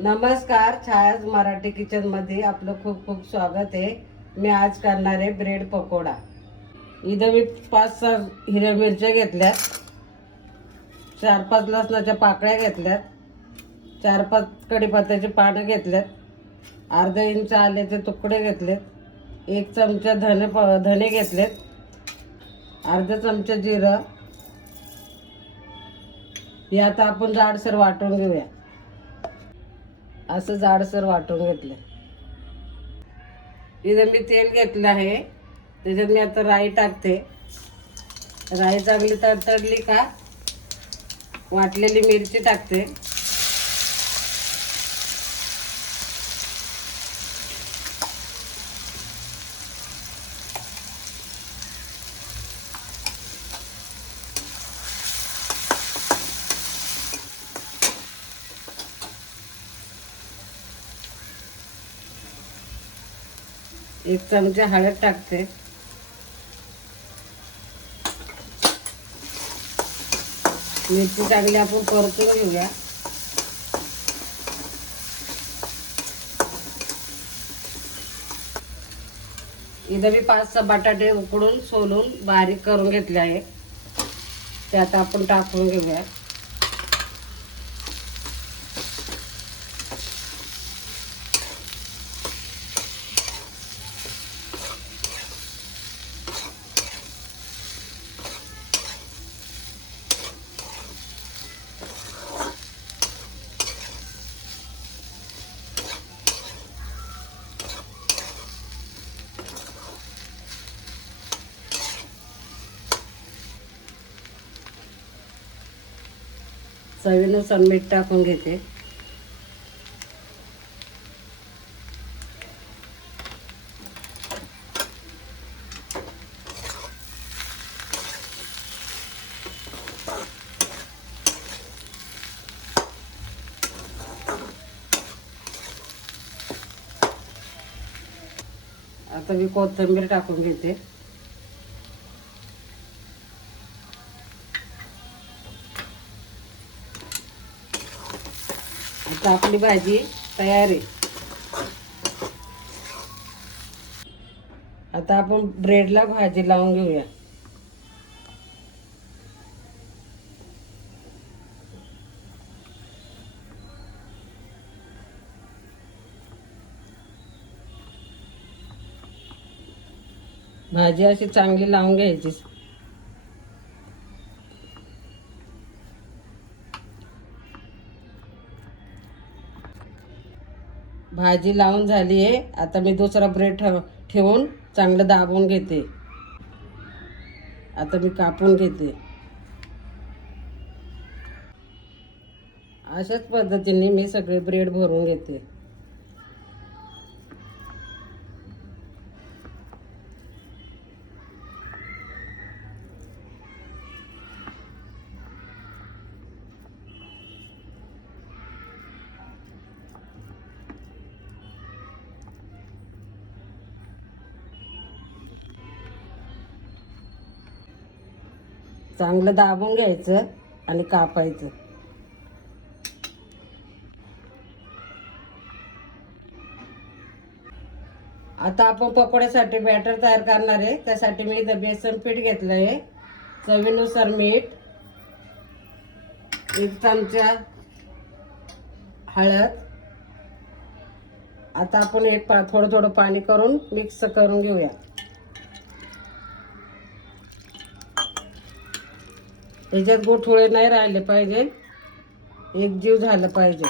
नमस्कार, छायाज मराठी किचन मध्ये आपलं खूप खूप स्वागत आहे. मी आज करणार आहे ब्रेड पकोडा. इथं मी 5-6 हिरव्या मिरच्या घेतल्यात, 4-5 लसणाच्या पाकळ्या घेतल्यात, 4-5 कढीपत्त्याची पानं घेतल्यात, अर्धा इंच आल्याचे तुकडे घेतलेत, 1 चमचा धने घेतलेत, अर्धा चमचा जिरं. हे आता आपण जाडसर वाटून घेऊया. असं जाडसर वाटून घेतलं. इथं मी तेल घेतलं आहे, त्याच्यात मी आता राई टाकते. राई चांगली तडतडली का वाटलेली मिरची टाकते. एक चमचा हळद टाकते. मिरची चांगली आपण परतून घेऊया. इथं मी 5-6 बटाटे उकडून सोलून बारीक करून घेतले आहे, ते आता आपण टाकून घेऊया. चवीनुसार मीठ टाकून घेते. आता मी कोथिंबीर टाकून घेते. आता आपली भाजी तयार आहे. आता आपण ब्रेडला भाजी लावून घेऊया. भाजी अशी चांगली लावून घ्यायची. भाजी लावून झाली आहे. आता मी दुसरा ब्रेड ठेवून चांगलं दाबून घेते. आता मी कापून घेते. अशाच पद्धतीने मी सगळे ब्रेड भरून घेते. चांगलं दाबून घ्यायचं आणि कापायचं. आता आपण पकोड्यासाठी बॅटर तयार करणार आहे. त्यासाठी मी इथं बेसन पीठ घेतलं आहे, चवीनुसार मीठ, 1 चमचा हळद. आता आपण थोडं थोडं पाणी करून मिक्स करून घेऊया. याच्यात गोठुळे नाही राहिले पाहिजे, एकजीव झालं पाहिजे.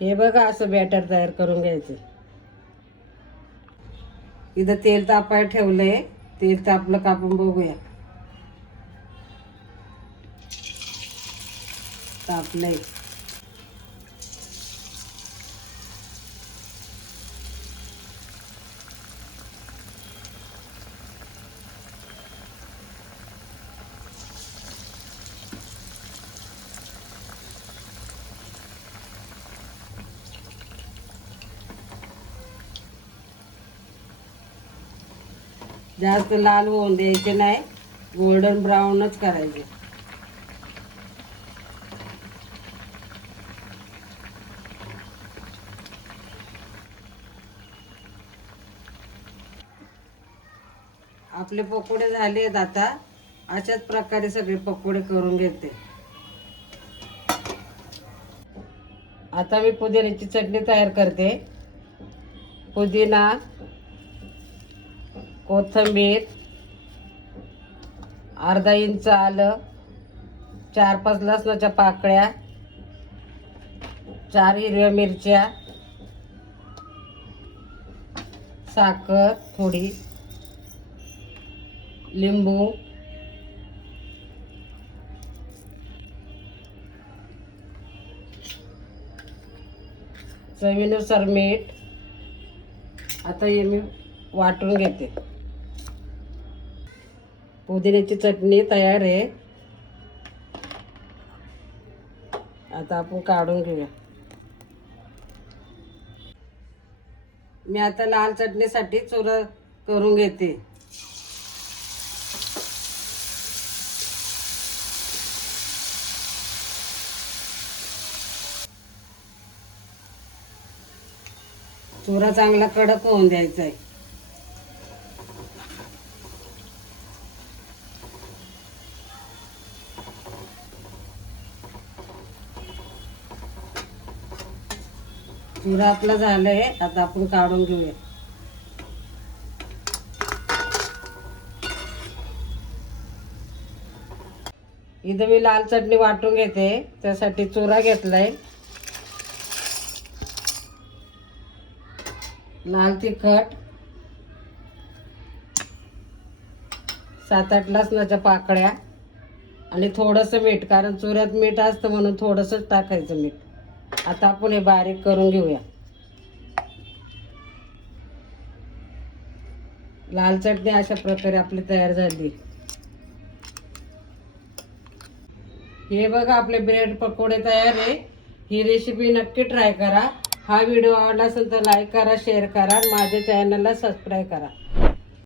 हे बघा, असं बॅटर तयार करून घ्यायचं. इथं तेल तापायला ठेवलंय. तेल तापलं का आपण बघूया. तापलंय. जास्त लाल होऊन द्यायचे नाही, गोल्डन ब्राऊनच करायचे. आपले पकोडे झालेत. आता अशाच प्रकारे सगळे पकोडे करून घेते. आता मी पुदिन्याची चटणी तयार करते. पुदिना, कोथिंबीर, अर्धा इंच आलं, 4-5 लसणाच्या पाकळ्या, 4 हिरव्या मिरच्या, साखर थोडी, लिंबू, चवीनुसार मीठ. आता हे मी वाटून घेते. पुदिन्याची चटणी तयार आहे. आता आपण काढून घेऊया. मी आता लाल चटणीसाठी चुरा करून घेते. चुरा चांगला कडक होऊन द्यायचा आहे. चुरा आपला झालाय. आता आपण काढून घेऊया. इथं मी लाल चटणी वाटून घेते. त्यासाठी चुरा घेतलाय. लाल तिखट, 7-8 लसणाच्या पाकळ्या आणि थोडंसं मीठ, कारण चुऱ्यात मीठ असतं म्हणून थोडंसंच टाकायचं मीठ. आता आपण हे बारीक करून घेऊया. लाल चटणी अशा प्रकारे आपली तयार झाली. हे बघा, आपले ब्रेड पकोडे तयार आहे. ही रेसिपी नक्की ट्राय करा. हा व्हिडिओ आवडला असेल तर लाईक करा, शेअर करा, माझ्या चॅनलला सबस्क्राईब करा.